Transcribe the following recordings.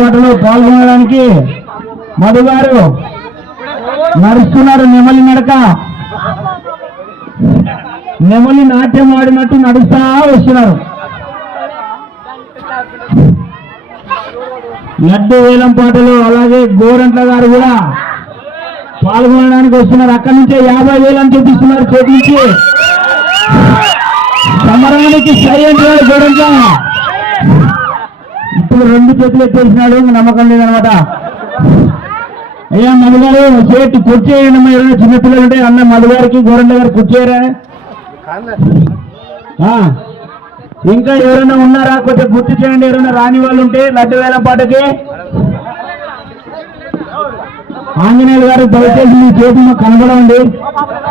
పాటలో పాల్గొనడానికి మధు గారు నడుస్తున్నారు నెమలి నడక. నెమలి నాట్యం ఆడినట్టు నడుస్తా వస్తున్నారు. లడ్డు వేలం పాటలు అలాగే గోరంట్ల గారు కూడా పాల్గొనడానికి వస్తున్నారు. అక్కడి నుంచే యాభై వేలు అని చూపిస్తున్నారు. చేతి నుంచి సమరానికి సై అంటున్నారు గోరంట్ల. ఇప్పుడు రెండు చేతులు ఎత్తేసినాడు నమ్మకం లేదనమాట. అయ్యా మధుగారు చేతి కుర్చేయండి అమ్మా ఎవరైనా చిన్నపిల్లలు ఉంటే అన్న మధుగారికి గోరండ గారు కుర్చేయరా? ఆ, ఇంకా ఎవరైనా ఉన్నారా? కొంచెం గుర్తు చేయండి ఎవరైనా రాని వాళ్ళు ఉంటే లడ్డు వేల పాటకి. ఆంజనేయులు గారు దయచేసి మీ చేతి మాకు కనబడండి.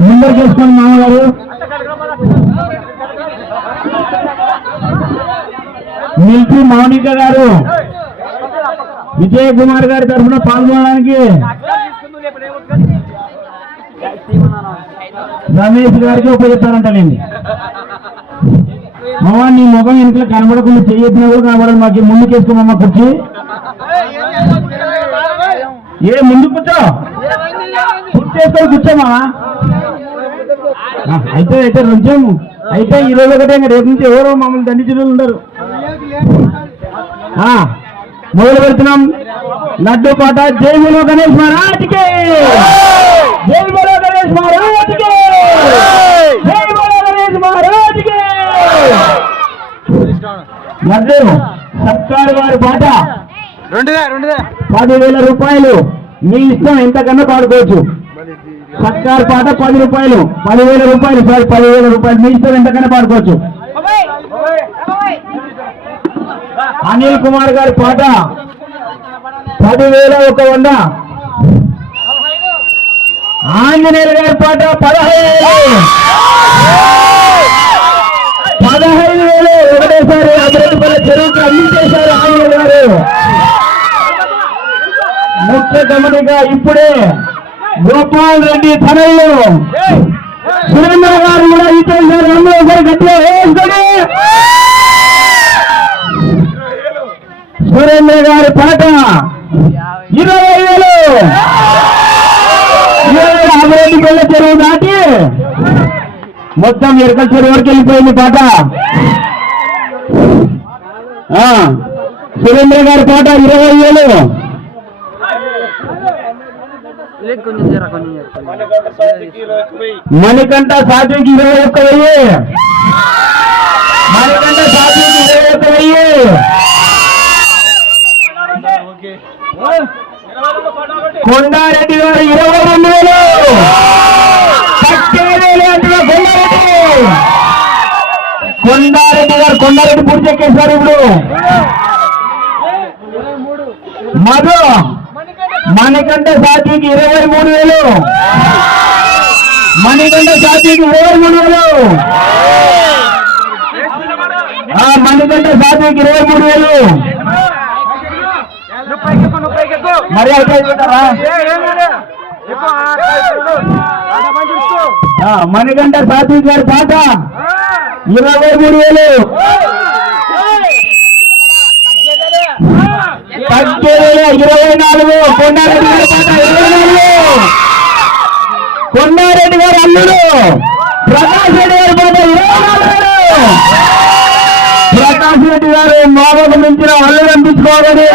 ముందరు చేసుకోండి మామగారు. మిల్పి మౌనిక గారు. విజయ్ కుమార్ గారి తరఫున పాల్గొనడానికి రమేష్ గారికి ఉపయోగిస్తారంటలేండి మామ నీ ముఖం ఇంట్లో కనబడకుండా చెయ్యొచ్చినా కూడా కనబడదు మాకు ముందుకు వేసుకోమమ్మ కుర్చి. ఏ ముందు కూర్చో. కుర్చీ వేసుకొని కూర్చోమా అయితే అయితే కొంచెం అయితే ఈ రోజు ఒకటే ఇంకా రేపు నుంచి ఎవరో మమ్మల్ని దండించిన ఉండరు. మొదలు పెడుతున్నాం. లడ్డు పాట. జై బలో గణేష్ మహారాజ్కి జై బలో గణేష్ మహారాజ్కి జై బలో గణేష్ మహారాజ్కి లడ్డు సర్కారు వారి రెండుదే పదివేల రూపాయలు. మీ ఇష్టం ఎంతకన్నా పాడుకోవచ్చు. సర్కార్ పాట పది రూపాయలు. పదివేల రూపాయలు సార్ పదివేల రూపాయలు. మీ ఇష్టం ఎంతకన్నా పాడుకోవచ్చు. అనిల్ కుమార్ గారి పాట. పదివేల ఒక వంద. ఆంజనేయులు గారి పాట పదహైదు. పదహైదు వేలు ఒకటేసారి అభివృద్ధిపల్లి చెరువుకి అందించేశారు ఆంజనేయులు గారు. ముఖ్య గమనిక ఇప్పుడే గోపాల్ రెడ్డి తనయులు సురేంద్ర గారు కూడా ఇచ్చేసారు అందరూ ఒకరు గట్టిగా వేసుకొని సురేంద్ర గారి పాట ఇరవై వేలు ఇరవై అభివృద్ధి పిల్ల చెరువు దాటి మొత్తం ఎరకల చెరువు వరకు వెళ్ళిపోయింది పాట ఆ, సురేంద్ర గారి పాట ఇరవై వేలు కొంచెం జర కొంచెం మణికంఠ సాధ్వికి ఇరవై ఒక్క వెయ్యి. మణికంఠ సాధ్వికి ఇరవై ఒక్క వెయ్యి. కొండారెడ్డి గారు ఇరవై రెండు వేలు కొండారెడ్డి. కొండారెడ్డి గారు కొండారెడ్డి పూర్తి ఎక్కేశారు ఇప్పుడు. మధు మణికంఠ సాధ్వికి ఇరవై మూడు వేలు. మణికంఠ సాధ్వికి ఇరవై మూడు వేలు. మణికంఠ సాధ్వికి ఇరవై మూడు వేలు. మరి అయిపోయింటారా మణికంఠ సాత్విక్ గారి పాట. ఇరవై మూడు వేలు. పద్దెనిమిది ఇరవై నాలుగు. కొండారెడ్డి గారి పాట ఇరవై నాలుగు. కొండారెడ్డి గారు అల్లుడు. ప్రకాష్ రెడ్డి గారి పాట ఇరవై నాలుగు ప్రకాష్ రెడ్డి గారు మామకు మించిన అల్లుడు అనిపించుకోవాలి.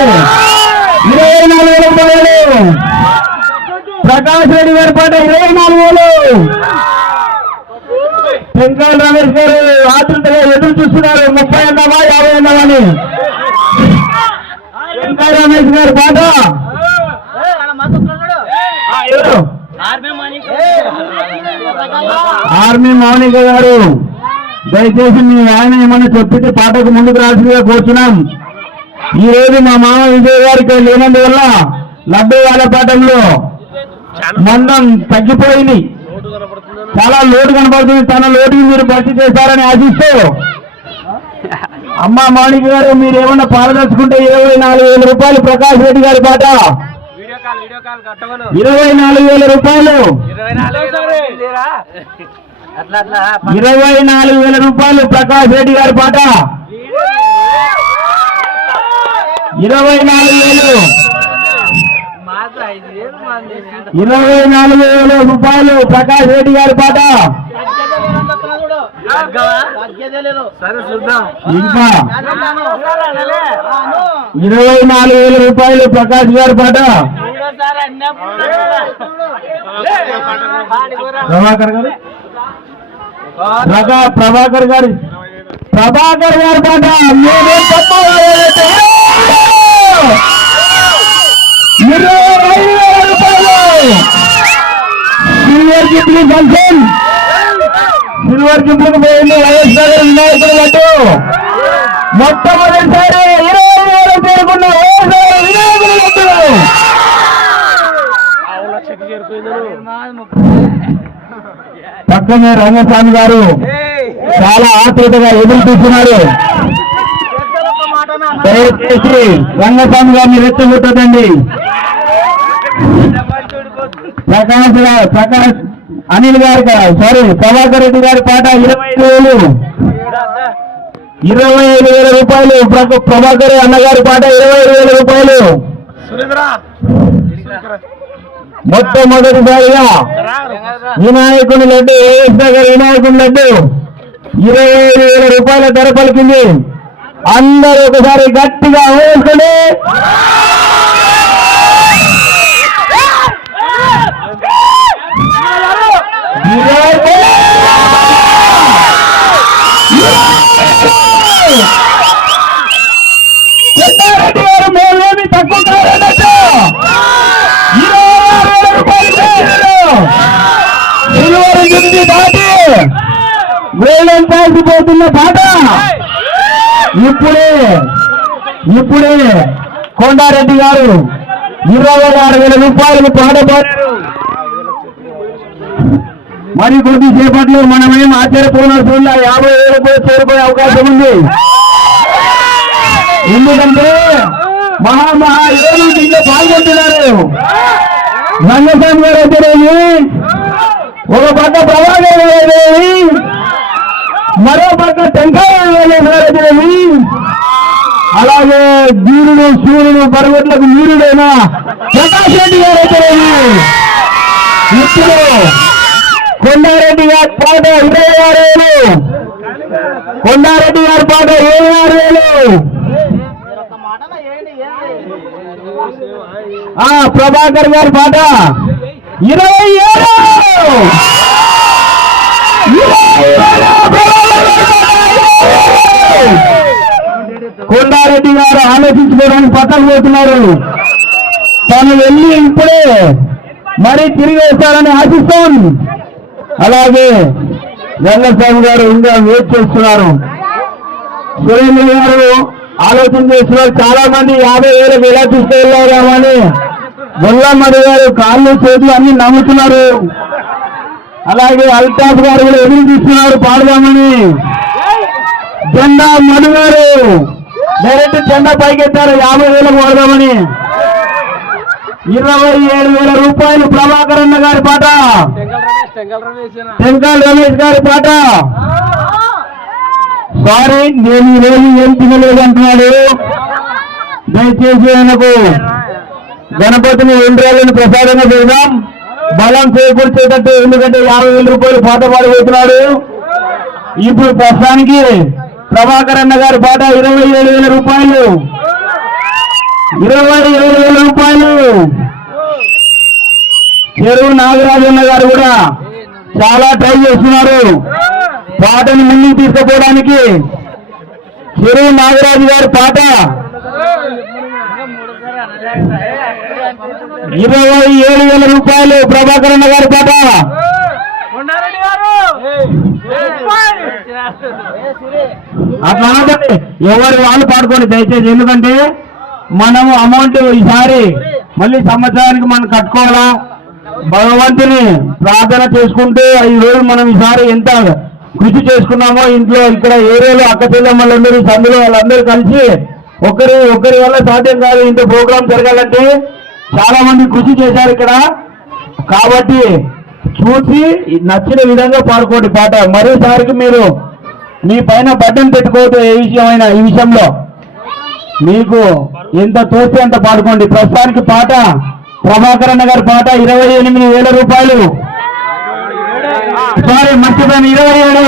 ఇరవై నాలుగు వేల రూపాయలు ప్రకాష్ రెడ్డి గారి పాట ఇరవై నాలుగు వేలు వెంకయ్య రమేష్ గారు ఆతృతగా ఎదురు చూస్తున్నారు. ముప్పై అన్నావా యాభై అన్నావా అని. వెంకయ్య రమేష్ గారి పాట. ఆర్మీ మౌనిక గారు దయచేసి మీ ఆయన ఏమన్నా చెప్పితే పాటకు ముందుకు రాసిగా కోరుచున్నాం. ఈ రోజు మా మామ విజయ్ గారికి లేనందువల్ల లబ్బే వేల పాఠంలో మందం తగ్గిపోయింది. చాలా లోటు కనబడుతుంది. తన లోటుకి మీరు భర్తీ చేస్తారని ఆశిస్తూ అమ్మ మాణిక గారు మీరు ఏమన్నా పారదలుచుకుంటే ఇరవై నాలుగు వేల రూపాయలు ప్రకాష్ రెడ్డి గారి పాట. ఇరవై నాలుగు వేల రూపాయలు. ఇరవై నాలుగు వేల రూపాయలు ప్రకాష్ రెడ్డి గారి పాట. ఇరవై నాలుగు వేలు ఇరవై నాలుగు వేల రూపాయలు ప్రకాష్ రెడ్డి గారి పాట ఇంకా ఇరవై నాలుగు వేల రూపాయలు ప్రకాష్ గారి పాట ప్రభాకర్ గారు ప్రకా ప్రభాకర్ గారి ప్రభాకర్ గారి పాట ఇరవై వేల రూపాయలు సిల్వర్ గిఫ్ట్ ఫంక్షన్ సిల్వర్ పోయింది వైఎస్ నగర్ వినాయకుడు లడ్డు మొట్టమొదటిసారి ఇరవై వేలు చేరుకున్న వినాయకుడు లడ్డు పక్కనే రంగస్వామి గారు. చాలా ఆతృతగా ఎదురు చూస్తున్నారు దయచేసి రంగస్వామి గారిని రెచ్చగొట్టదండి ప్రకాష్ గారు ప్రకాష్ అనిల్ గారు సారీ ప్రభాకర్ రెడ్డి గారి పాట ఇరవై వేలు. ఇరవై ఐదు వేల రూపాయలు ప్ర- ప్రభాకర్ అన్నగారి పాట ఇరవై ఐదు వేల రూపాయలు. మొట్టమొదటిసారిగా వినాయకుని లడ్డు వినాయకుని లడ్డు. ఇరవై ఐదు వేల రూపాయల ధర పలికింది అందరూ ఒకసారి గట్టిగా ఊహించుకొని Yeah! గోల్డెన్ పాస్ పోతున్న పాట ఇప్పుడే ఇప్పుడే కొండారెడ్డి గారు ఇరవై ఆరు వేల రూపాయలు పాట పాడారు. మరి కొద్దిసేపట్లో మనమేం ఆశ్చర్యపోయిన యాభై వేలకు కూడా చేరుకునే అవకాశం ఉంది. ఎందుకంటే మహా మహా ఏడు దీంట్లో పాల్గొంటున్నారు. రంగస్వామి గారు అయితేనేమి ఒక పక్క ప్రభాకర్ గారు మరో పక్క టెంకాయ గారు అలాగే వీరుడు సూర్యుడు పర్వట్లకు వీరుడైన ప్రకాష్ రెడ్డి గారు అయితేనేమి ఇప్పుడు కొండారెడ్డి గారి పాట ఇరవై ఆరు వేలు కొండారెడ్డి గారి పాట ఇరవై ఆరు వేలు ప్రభాకర్ గారి పాట ఇరవై ఏడు. రెడ్డి గారు ఆలోచించుకోవడానికి పక్కన పోతున్నారు. తను వెళ్ళి ఇప్పుడే మరీ తిరిగి వస్తారని ఆశిస్తాం. అలాగే రంగస్వామి గారు ఇంకా వెయిట్ చేస్తున్నారు. సురేంద్ర గారు ఆలోచన చేస్తున్నారు. చాలా మంది యాభై వేలకు ఎలా తీసుకెళ్ళారామని గొల్లమ్మడి గారు కాళ్ళు చేతులు అన్ని నమ్ముతున్నారు అలాగే అల్తాఫ్ గారు కూడా ఎదురు చూస్తున్నారు. పాడదామని. జెండా మధు గారు డైరెక్ట్ జెండా పైకెత్తారు. యాభై వేలకు వాడదామని. ఇరవై ఏడు వేల రూపాయలు ప్రభాకర్ అన్న గారి పాట. టెంకల్ రమేష్ గారి పాట. సారీ నేను ఈ రోజు ఏం తినలేదు అంటున్నాడు దయచేసి ఆయనకు గణపతిని రెండు రోజులను ప్రసాదంగా చేద్దాం. బలం చేకూర్చేటట్టు ఎందుకంటే యాభై వేల రూపాయలు పాట పాడిపోతున్నాడు ఇప్పుడు ప్రస్తుతానికి ప్రభాకర్ అన్న గారి పాట ఇరవై ఏడు వేల రూపాయలు. ఇరవై ఏడు వేల రూపాయలు. చెరువు నాగరాజన్న గారు కూడా చాలా ట్రై చేస్తున్నారు. పాటని ముందుకు తీసుకుపోవడానికి. చెరువు నాగరాజు గారి పాట. ఇరవై ఏడు వేల రూపాయలు ప్రభాకరన్న గారి పాట. అట్లా ఎవరు వాళ్ళు పాడుకోండి దయచేసి. ఎందుకంటే మనము అమౌంట్ ఈసారి మళ్ళీ సంవత్సరానికి మనం కట్టుకోవాలా? భగవంతుని ప్రార్థన చేసుకుంటూ ఈ రోజు మనం ఈసారి ఎంత కృషి చేసుకున్నామో ఇంట్లో ఇక్కడ ఏరియాలో అక్క చెల్లెమ్మలందరూ సందులో వాళ్ళందరూ కలిసి ఒకరి ఒకరి వల్ల సాధ్యం కాదు. ఇంత ప్రోగ్రాం జరగాలంటే చాలా మంది కృషి చేశారు ఇక్కడ. కాబట్టి చూసి నచ్చిన విధంగా పాడుకోండి పాట. మరోసారికి మీరు మీ పైన బడ్డం పెట్టుకోవద్దు ఏ విషయమైనా ఈ విషయంలో. మీకు ఎంత తోస్తే అంత పాడుకోండి. ప్రస్తుతానికి పాట ప్రభాకరన్న గారి పాట ఇరవై ఎనిమిది వేల రూపాయలు. సారీ మర్చిపోయాను. ఇరవై ఏడు.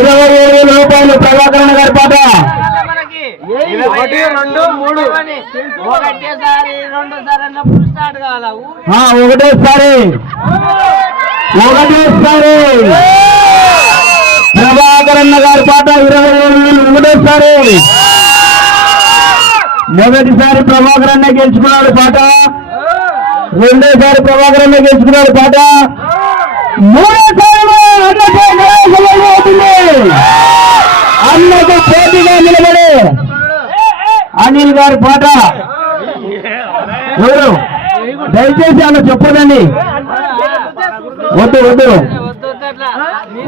ఇరవై ఏడు వేల రూపాయలు ప్రభాకరన్న గారి పాట. ఒకటి రెండు మూడు ఒకటేసారి రెండోసారి అన్నప్పుడు స్టార్ట్ కావాలా ఆ, ఒకటేసారి ఒకటేసారి ప్రభాకరన్న గారి పాట ఇరవై ఏడు వేలు ఒకటేసారి మొదటిసారి ప్రభాకరన్న గెలుచుకున్నాడు పాట రెండోసారి ప్రభాకరన్న గెలుచుకున్నాడు పాట మూడోసారి. అన్నకు పోటీగా నిలబడి అనిల్ గారి పాట. ఎవరు? దయచేసి అలా చెప్పదండి వద్దు వద్దు.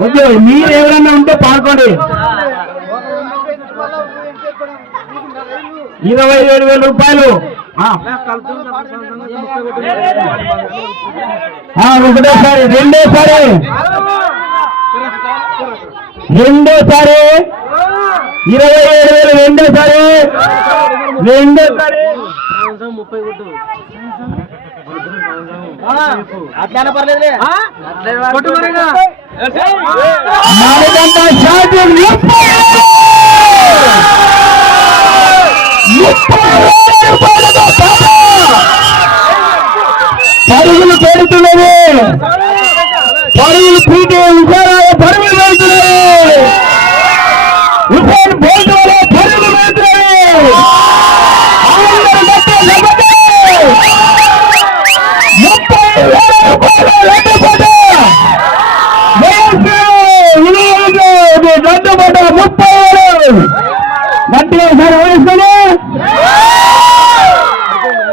వద్దు మీరు ఎవరైనా ఉంటే పాడుకోండి. ఇరవై ఏడు వేల రూపాయలు. ఒకటేసారి రెండోసారి. రెండోసారి ఇరవై ఏడు వేలు రెండోసారి రెండోసారి ముప్పై కొట్టు పర్లేదులే కొట్టు మరిగా. పరుగులు పెడుతున్నది పరుగులు పీటే గట్టిగా సార్ వేసుకొని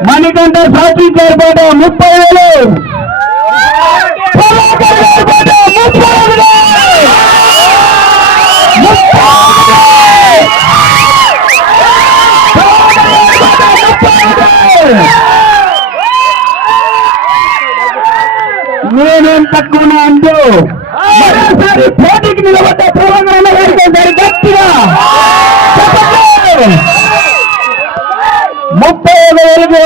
మణికంఠ సాక్షి గారి పాట ముప్పై వేలు నేనేం తక్కువ అంటూ మరోసారి పోటీకి నిలబడ్డ ప్రభాకరణ గారికి ముప్పై ఒక వేలకు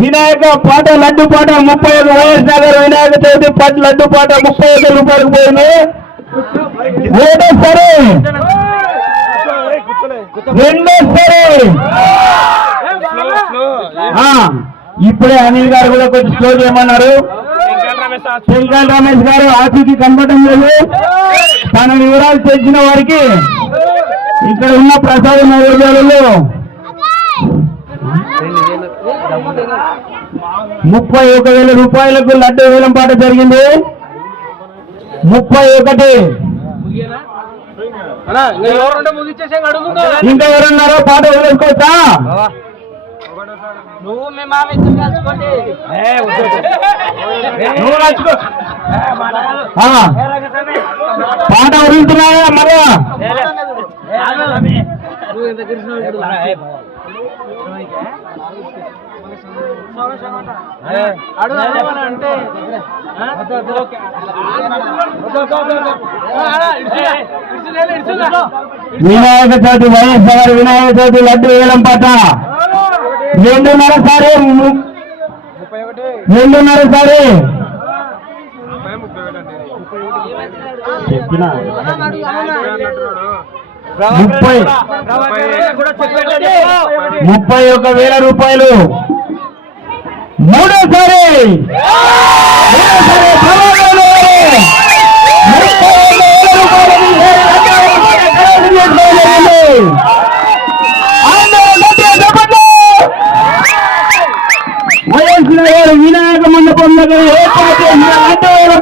వినాయక పాట లడ్డు పాట ముప్పై ఒక వైఎస్ నగర్ వినాయక చవితి పాట లడ్డు పాట ముప్పై ఒక రూపాయలకు పోయింది. ఒకటోసారి రెండోసారి. ఇప్పుడే అనిల్ గారు కూడా కొంచెం స్లో చేయమన్నారు. శంకర్ రమేష్ గారు ఆచూకీ కనపడడం లేదు. తన వివరాలు తెచ్చిన వారికి ఇక్కడ ఉన్న ప్రసాద నైవేద్యాలలో ముప్పై ఒక వేల రూపాయలకు లడ్డు వేలం పాట జరిగింది. ముప్పై ఒకటి. ఇంకా ఎవరున్నారో పాట వేసుకోవచ్చా నువ్వు మీ మామ ఇద్దరు కలుసుకోండి. నువ్వు నచ్చుకో ఆ, పాట వదులుతున్నాయా మళ్ళా అంటే. వినాయక చవితి వైఎస్ గారి వినాయక చవితి లడ్డు వేలం పాట. రెండున్నర సారి. రెండున్నర సారి. చెప్పిన? ముప్పై. ముప్పై ఒక వేల రూపాయలు. మూడోసారి మూడోసారి ప్రభాకర్ గారు ముప్పై ఒక వేల రూపాయలు ఖరారు చేసుకోవడం జరిగింది. అందరూ గట్టిగా చెప్పండి. వైఎస్ నగర్ వినాయక మండపం ఏర్పాటు చేసిన లడ్డు వేల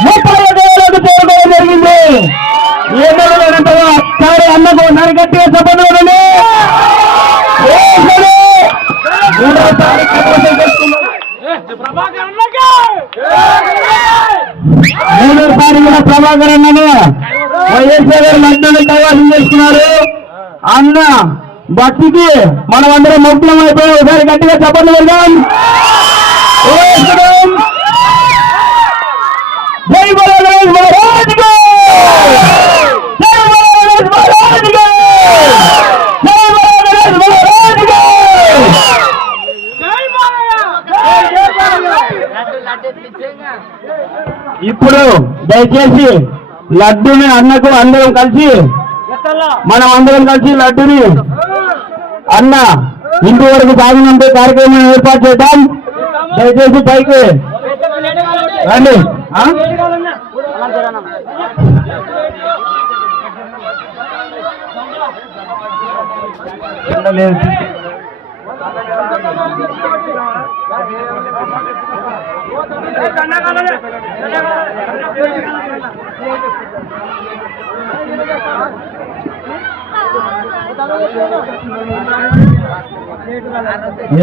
ముప్పై వేలకు చేరుకోవడం జరిగింది. సరే అన్నకు చెప్పండి మూడోసారి కూడా ప్రభాకర్ అన్నను వైఎస్ఆర్ గారు లడ్డూని కైవసం చేసుకున్నారు అన్న భక్తికి మనం అందరం ముగ్గులం అయిపోయి ఒకసారి గట్టిగా చెప్పండి వెళ్దాం ఇప్పుడు దయచేసి లడ్డుని అన్నకు అందరం కలిసి మనం అందరం కలిసి లడ్డుని అన్న ఇంటి వరకు సాగినంటే కార్యక్రమం ఏర్పాటు చేద్దాం. దయచేసి పైకి రండి ఆ?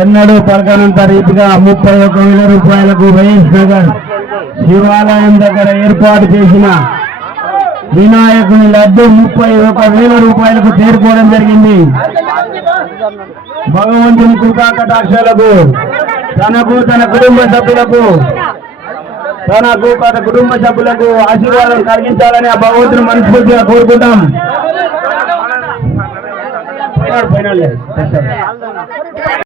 ఎన్నడూ పలకనంత రీతిగా ముప్పై ఒక్క వేల రూపాయలకు వైఎస్ నగర్ శివాలయం దగ్గర ఏర్పాటు చేసిన వినాయకుని లడ్డు ముప్పై ఒక వేల రూపాయలకు చేరుకోవడం జరిగింది. భగవంతుని కృపా కటాక్షాలకు తనకు తన కుటుంబ సభ్యులకు తనకు తన కుటుంబ సభ్యులకు ఆశీర్వాదం కలిగించాలని ఆ భగవంతుని మనస్ఫూర్తిగా కోరుకుంటాం. Señor.